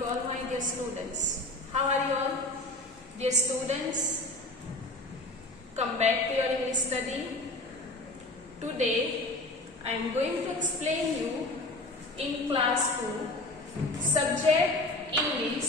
to all my dear students. How are you all? Dear students, come back to your English study. Today, I am going to explain you in class 2, subject English,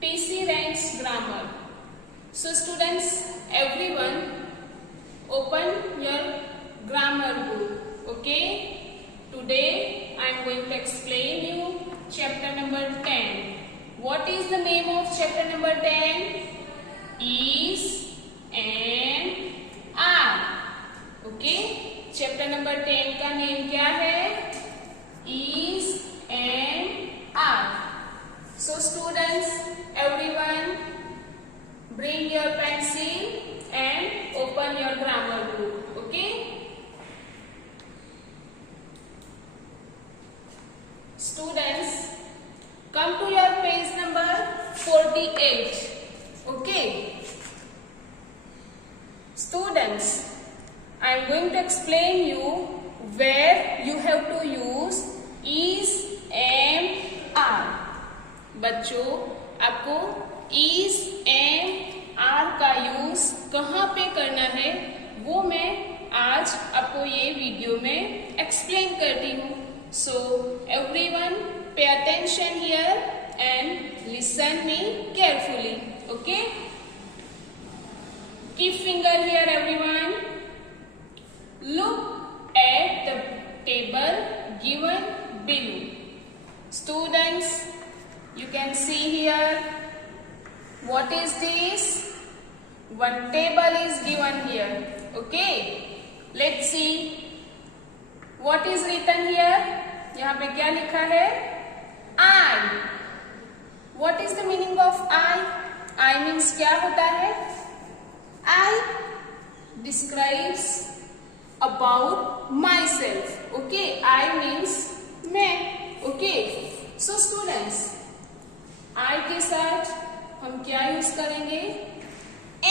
PC Ranks Grammar. So students, everyone, open your grammar book. Okay? Today, I am going to explain you chapter number 10. What is the name of chapter number 10? Is and are. Okay? Chapter number 10 का name क्या है? Is and are. So students, everyone, bring your pencil and open your grammar book. Okay? Students, come to your page number 48. Okay? Students, I am going to explain you where you have to use is, am, are. बच्चों, आपको is, am, are का use कहाँ पे करना है वो मैं आज आपको ये वीडियो में एक्सप्लेन करती हूँ. So everyone pay attention here and listen me carefully. Okay? Keep finger here everyone. Look at the table given below. Students, you can see here. What is this? One table is given here. Okay? Let's see. What is written here? यहाँ पे क्या लिखा है? I. What is the meaning of I? I means क्या होता है? I describes about myself. Okay? I means मैं. Okay? So students, I के साथ हम क्या यूज करेंगे?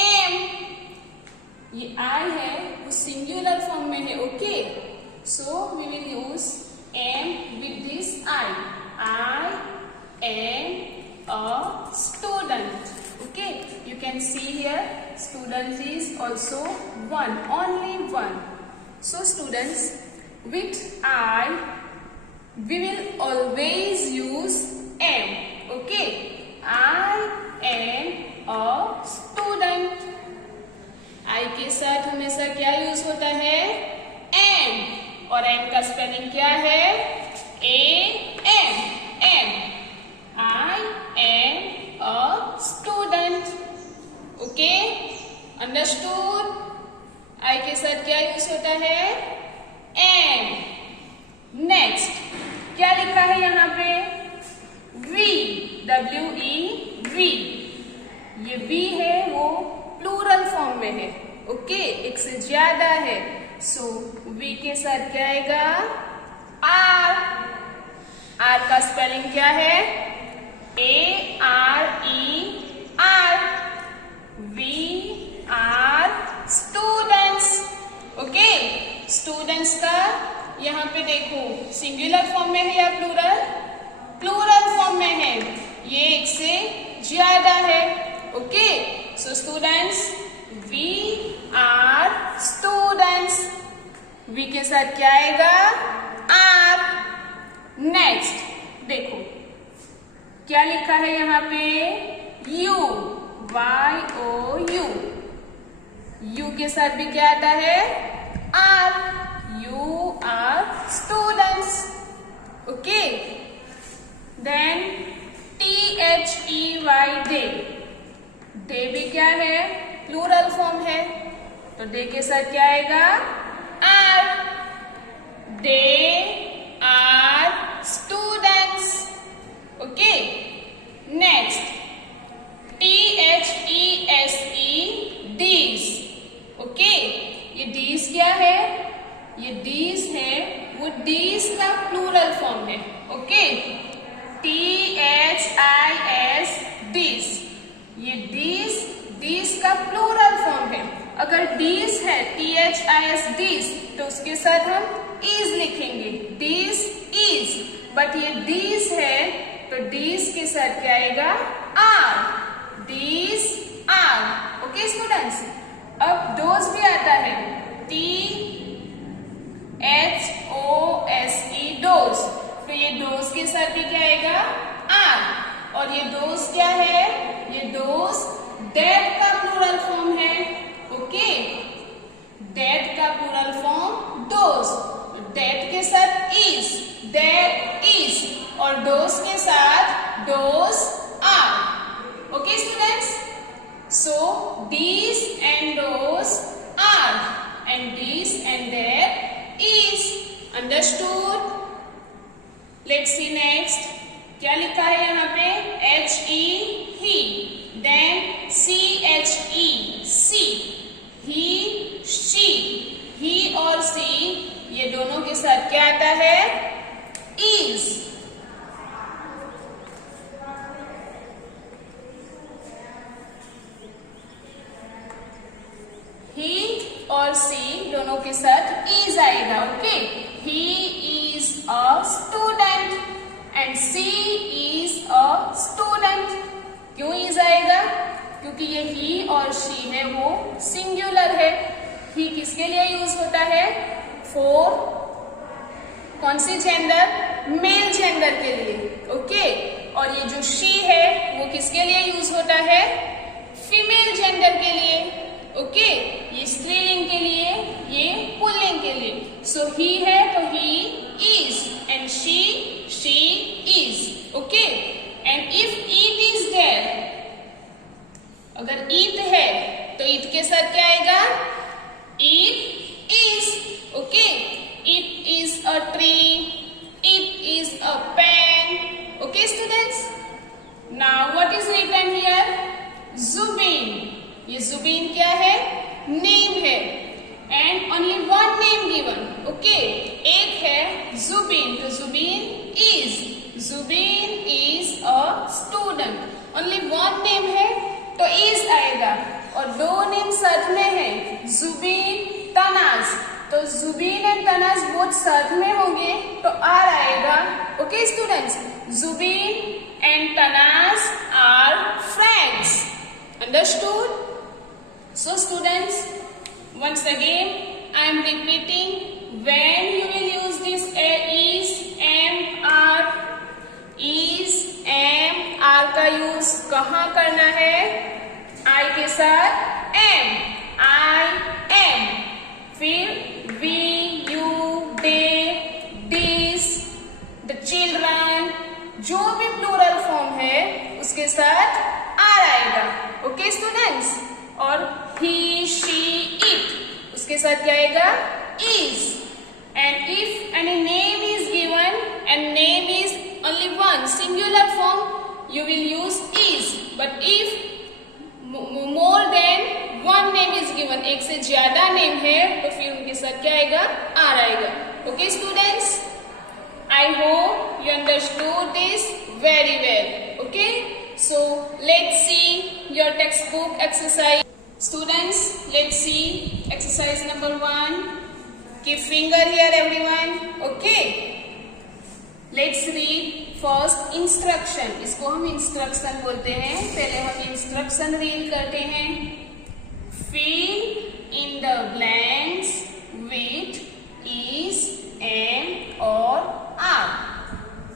Am. ये I है वो सिंगुलर फॉर्म में है. Okay? So we will use am with this I. I am a student. Okay, you can see here students is also one, only one. So students, with I we will always use am. Okay, I am a student. I के साथ हमेशा क्या use होता है? am. और M का spelling क्या है? A-M. M. I am a student. Okay? Understood? I के साथ क्या यूज होता है? am. Next. क्या लिखा है यहाँ पे? we. W-E. we. ये we है वो प्लूरल फॉर्म में है. ओके? एक से ज्यादा है. सो वी के साथ क्या आएगा? आर. आर का स्पेलिंग क्या है? A-R-E-R. We are students. Okay? Students का यहाँ पे देखो सिंगुलर फॉर्म में है या प्लूरल? प्लूरल फॉर्म में है. ये एक से ज्यादा है. Okay? So students, we are students. We के साथ क्या आएगा? आर. नेक्स्ट देखो क्या लिखा है यहाँ पे? यू. Y-O-U. यू के साथ भी क्या आता है? Are. You are students. Okay? Then T-H-E-Y they. They भी क्या है? प्लूरल फॉर्म है. तो डे के साथ क्या आएगा? Are. They are students. Okay? Next T-H-E-S-E these. Okay? ये डीज क्या है? ये डीज है वो डीज का प्लूरल फॉर्म है. ओके? T-H-I-S डीज. ये डीज का प्लूरल फॉर्म है. अगर डीज है T-H-I-S डीज तो उसके साथ हम इज लिखेंगे. डीज इज. बट ये डीज है तो डीज के साथ क्या आएगा? Are, these are. Okay students, अब दोस्त भी आता है, THOSE, दोस्त। तो ये दोस्त के साथ भी क्या आएगा? आर। और ये दोस्त क्या है? ये दोस्त दैट का प्लूरल फॉर्म है। ओके, दैट का प्लूरल फॉर्म दोस्त। दैट के साथ इज, दैट इज, और दोस्त के साथ those are. Okay students, so these and those are and this and that is. Understood? Let's see next. क्या लिखा है यहाँ पे? HE, he. Then CHE, she. He, she. He और she ये दोनों के साथ क्या आता है? Is. ही और सी दोनों के साथ इज आएगा। Okay, he is a student and she is a student. क्यों इज आएगा? क्योंकि ये ही और शी है वो सिंगुलर है। ही किसके लिए यूज होता है? फॉर कौन सी जेंडर? मेल जेंडर के लिए। ओके, और ये जो शी है वो किसके लिए यूज होता है? फीमेल जेंडर के लिए। ओके, ये स्त्रीलिंग के लिए, ये पुल्लिंग के लिए। सो ही है तो he is and she is. Okay, and if it is there, अगर ईट है तो ईट के साथ क्या आएगा? It is. Okay, it is a tree, it is a pen. Okay students, now what is written here? Zubin. ये जुबिन क्या है? नेम है and only one name given. Okay, एक है जुबिन, तो Zubin is a student. Only one name है तो is आएगा, और दो नेम साथ में है, जुबिन, तनाज। तो जुबिन एंड तनाज बोथ साथ में होंगे तो आर आएगा। Okay students, Zubin and Tanaz are friends. Understood? So students, once again I am repeating, when you will use this is, am, are, is, am, are का यूज कहाँ करना है? I के साथ am, I am, फिर we, you, they, this, the children, जो भी plural form है उसके साथ आर आएगा। ओके स्टूडेंट्स, और ही, शी, इट उसके साथ क्या आएगा? Is. And if any name is given and name is only one singular form, you will use is. But if more than one name is given, एक से ज्यादा name है तो फिर उनके साथ क्या आएगा? आर आएगा। Okay students, I hope you understood this very well. Okay, so let's see your textbook exercise. Students, let's see exercise number 1. Keep finger here everyone. Okay, let's read first instruction. इसको हम instruction बोलते हैं। पहले हम instruction read करते हैं। Fill in the blanks with is, am और are.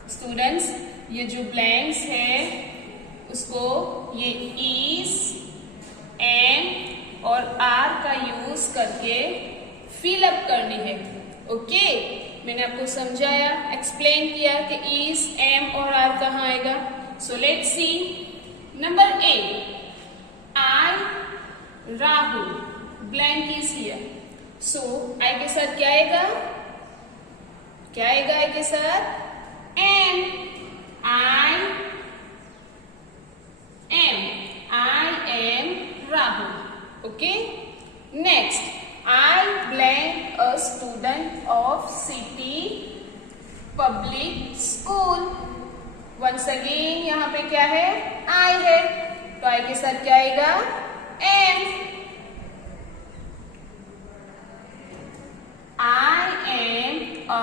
Students, ये जो ब्लैंक्स है उसको ये इज, एम और आर का यूज करके फिल अप करनी है। ओके, मैंने आपको समझाया, एक्सप्लेन किया कि इज, एम और आर कहाँ आएगा। So let's see number A, I Rahul, blank is here. So I के साथ क्या आएगा? क्या आएगा आई के साथ? Am, I am Rahul. Okay, next, I blank a student of City Public School. Once again यहाँ पे क्या है? आई है, तो आई के साथ क्या आएगा? Am. I am a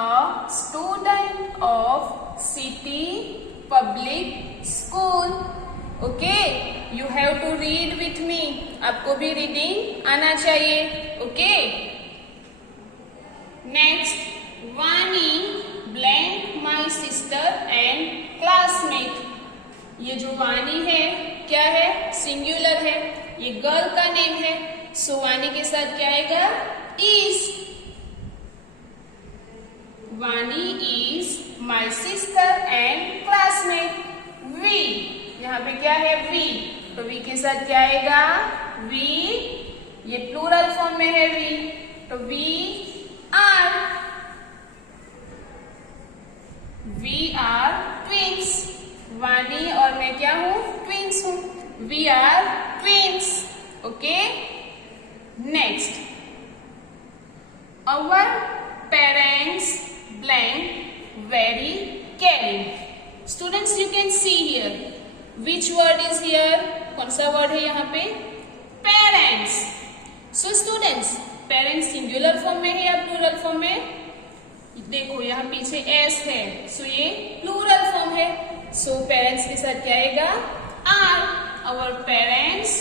student of city public school. School. Okay, you have to read with me, आपको भी रीडिंग आना चाहिए। Okay, next, Vani blank my sister and classmate. ये जो वानी है क्या है, सिंगुलर है, ये गर्ल का नेम है। सो वानी के साथ क्या आएगा, is. Vani is my sister and classmate. We, यहाँ पे क्या है, वी, तो वी के साथ क्या आएगा, वी, ये प्लूरल फॉर्म में है वी, तो we are. We are twins. Vani और मैं क्या हूं, ट्विंस हूं। We are twins. Okay, next, our parents blank very caring। Students, you can see here which word is here, कौन सा वर्ड है यहाँ पे, parents. So students, parents singular form में है या प्लूरल फॉर्म में, देखो यहाँ पीछे एस है, सो ये प्लूरल फॉर्म है। सो पेरेंट्स के साथ क्या आएगा, are. Our parents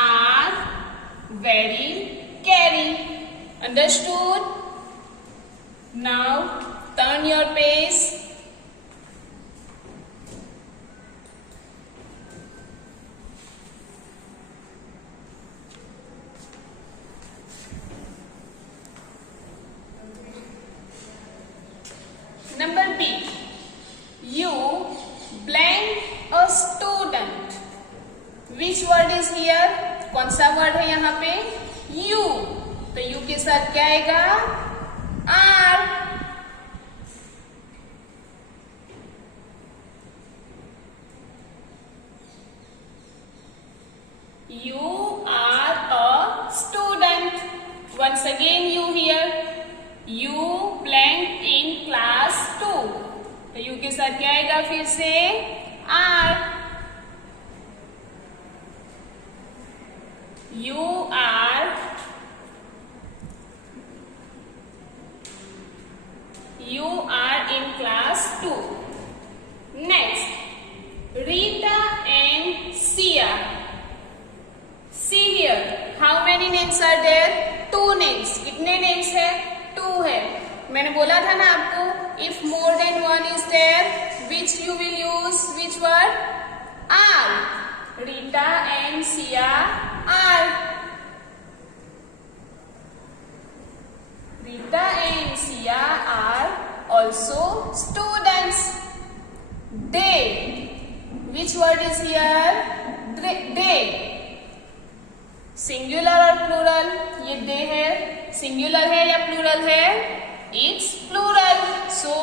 are very caring. Understood? Now turn your page. Number B. You blank a student. Which word is here? कौन सा वर्ड है यहाँ पे, you। तो you के साथ क्या आएगा, are। You are a student. Once again you here, you blank in class 2, तो you के साथ क्या आएगा फिर से, are। You are in class 2. Next, Rita and Sia. See here, how many names are there? 2 names. कितने names है, 2 है। मैंने बोला था ना आपको, if more than one is there, which you will use, which word, are। Rita and Sia are। Rita and Sia are also students। They, which word is here, they। Singular और plural, ये they है, singular है या plural है, it's plural. So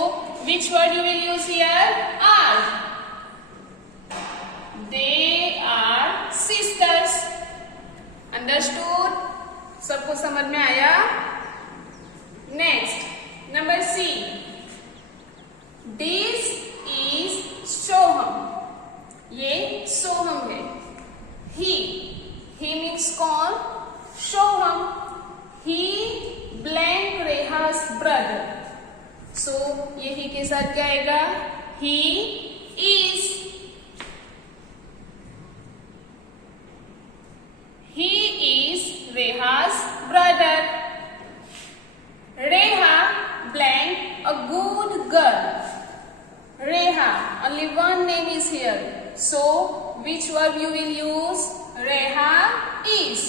which word you will use here, are. They are sisters. Understood? सबको समझ में आया? Next, number C, this is Soham. ये सोहम है। ही मीन्स कौन, सोहम। ही ब्लैंक रेहास ब्रदर। सो ये ही के साथ क्या आएगा, he is. He is Reha's brother. Reha blank a good girl. Reha, only one name is here. So which verb you will use? Reha is.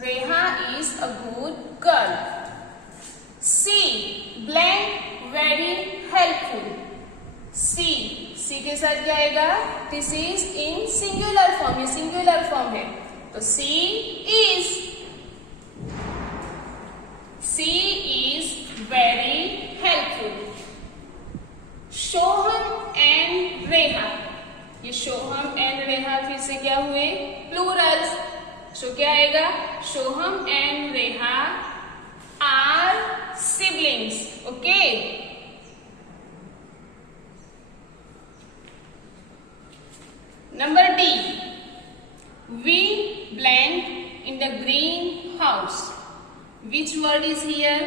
Reha is a good girl. C blank very helpful. C के साथ क्या आएगा, this is in singular form, ये singular form है, तो C is very helpful. Soham and Reha, ये Soham and रेहा फिर से क्या हुए, प्लूरल्स। सो क्या आएगा, Soham and Reha are siblings. Okay, number D, we blank in the greenhouse. Which word is here?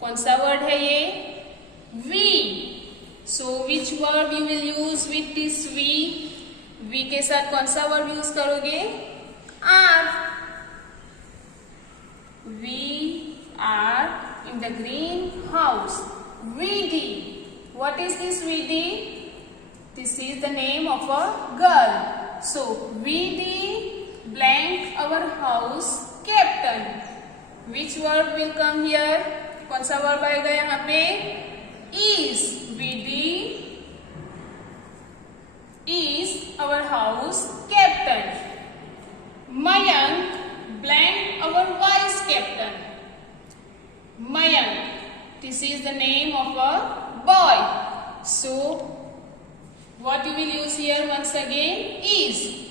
कौन सा वर्ड है ये, we. So which verb you will use with this we? We के साथ कौन सा वर्ब यूज करोगे? are. We are in the green house. Vidhi. What is this Vidhi? This is the name of a girl. So Vidhi blank our house captain. Which verb will come here? कौन सा verb आएगा यहाँ पे? Is. Vidhi is our house captain. Mayank blank our vice captain. Mayank. This is the name of a boy. So what you will use here once again? Is.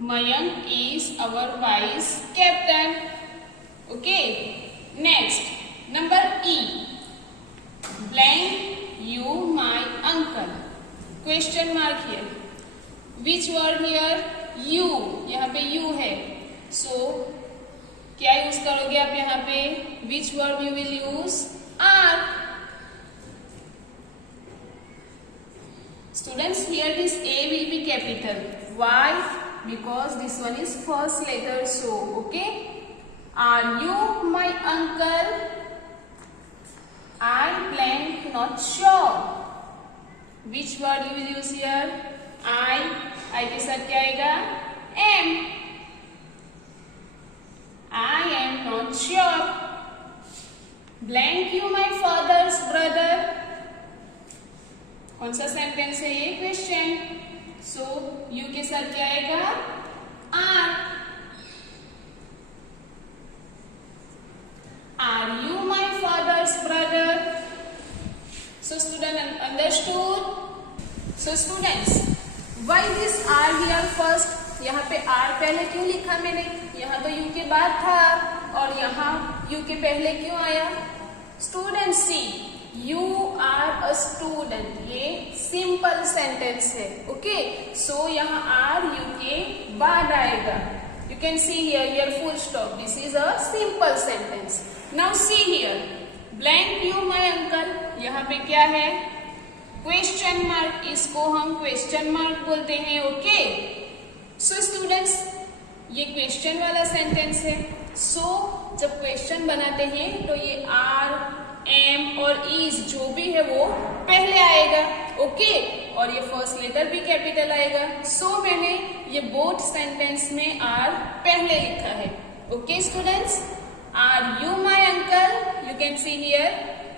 Mayank is our vice captain. Okay. Next, number E. Blank you my uncle. Question mark here. Which word here? You. यहाँ पे you है. So क्या use करोगे आप यहाँ पे? Which verb you will use? are. Students, here this A will be capital. Why? Because this one is first letter. So okay. Are you my uncle? I blank not sure. Which word you will use here? I के साथ क्या आएगा? am. I am not sure. Blank you my father's brother. कौन सा sentence है ये? Question. So you के साथ क्या आएगा? are. Are you my father's brother? So student understood? So students, why this are here first? यहाँ पे R पहले क्यों लिखा मैंने? यहाँ तो U के बाद था और यहाँ U के पहले क्यों आया? Students see, you are a student. ये simple sentence है. Okay? So यहाँ R U के बाद आएगा. You can see here full stop. This is a simple sentence. Now see here. Blank you my uncle. यहाँ पे क्या है? Question mark. इसको हम question mark बोलते हैं. Okay? So students, ये question वाला sentence है. So जब question बनाते हैं तो ये are, am और is जो भी है वो पहले आएगा. Okay? और ये फर्स्ट लेटर भी कैपिटल आएगा. So मैंने ये बोथ सेंटेंस में are पहले लिखा है. Okay students? Are you my uncle? You can see here.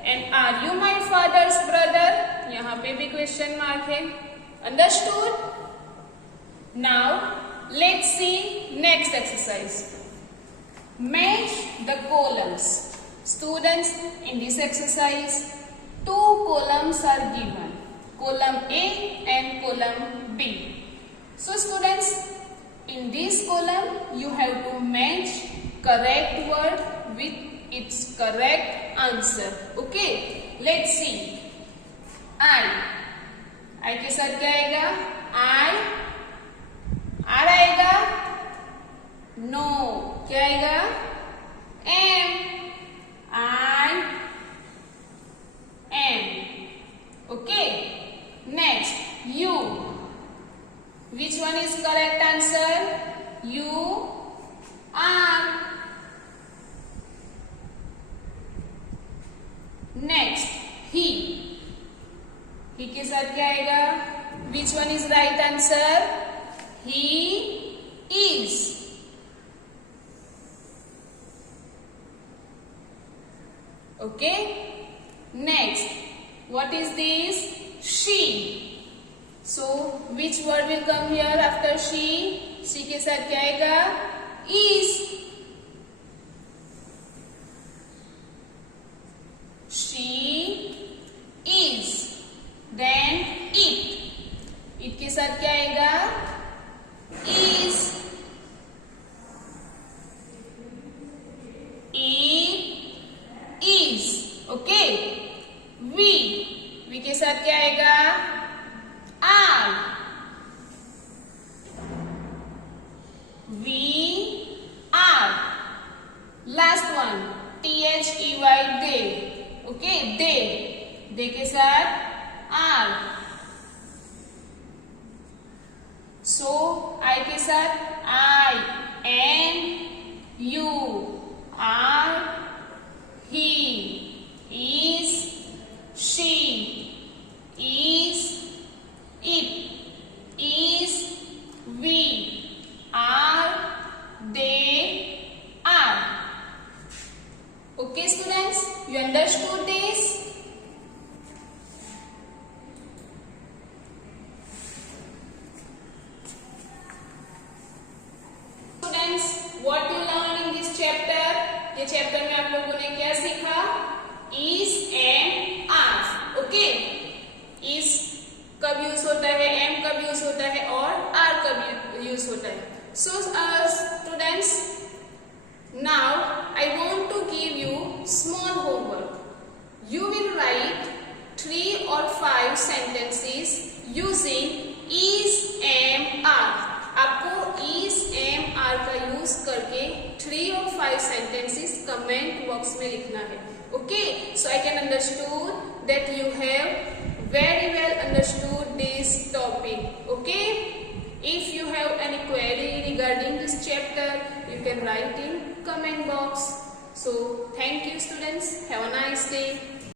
And are you my father's brother? यहाँ पे भी question mark है. Understood? Now let's see next exercise. Match the columns. Students, in this exercise, 2 columns are given. Column A and column B. So students, in this column you have to match correct word with its correct answer. Okay? Let's see. I के साथ क्या आएगा? R आएगा? No. क्या आएगा? am. I am. Okay? Next, you. Which one is correct answer? You are. Next, he. He के साथ क्या आएगा? Which one is right answer? He is. Okay? Next, what is this? She. So, which word will come here after she? She के साथ क्या आएगा? Is. She is. Then it. It के साथ क्या आएगा? Is. It is. Okay? We के साथ क्या आएगा? are. We are. Last one, they. Okay, they. दे के साथ आर, सो आई के साथ I, and you, are he, is she, is it, is we, are they, are. Okay students, you understood this? Students, what you learned in this chapter? ये chapter में आप लोगों ने क्या सीखा? is and are. Okay? is कब use होता है, am कब यूज होता है और are कब यूज होता है. So students, now I want to give you small homework. You will write 3 or 5 sentences using is, am, are. आपको is, am, are का यूज करके 3 or 5 sentences कमेंट बॉक्स में लिखना है. Okay, so I can understood that you have very well understood this topic. Okay, if you have any query regarding this chapter, you can write in comment box. So thank you students, have a nice day.